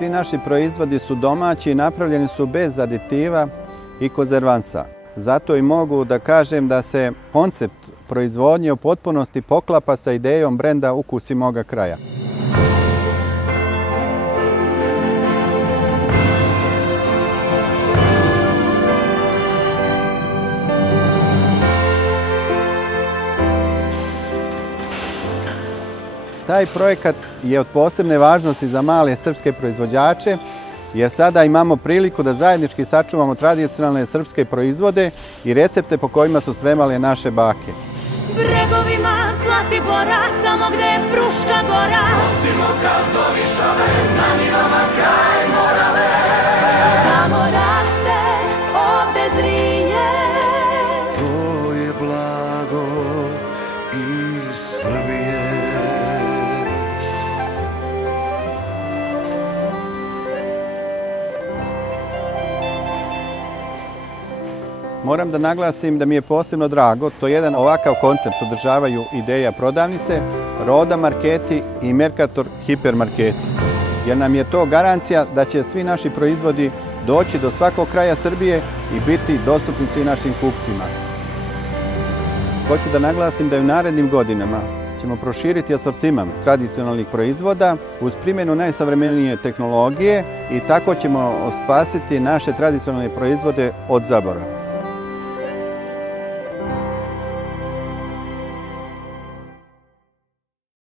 svi naši proizvodi su domaći i napravljeni su bez aditiva i konzervansa. Zato i mogu da kažem da se koncept proizvodnje u potpunosti poklapa sa idejom brenda Ukusi moga kraja. Taj projekat je od posebne važnosti za male srpske proizvođače, jer sada imamo priliku da zajednički sačuvamo tradicionalne srpske proizvode i recepte po kojima su spremale naše bake. Bregovima Zlatibora, tamo gde je Fruška gora, Optimo kad do Višave, na nivama kraj Morave. Tamo raste, ovde zrije, to je blago iz Srbije. Moram da naglasim da mi je posebno drago, to jedan ovakav koncept održavaju Ideja prodavnice, Roda marketi i Mercator hipermarketi, jer nam je to garancija da će svi naši proizvodi doći do svakog kraja Srbije i biti dostupni svim našim kupcima. Hoću da naglasim da u narednim godinama ćemo proširiti asortiman tradicionalnih proizvoda uz primjenu najsavremenije tehnologije i tako ćemo spasiti naše tradicionalne proizvode od zaborava.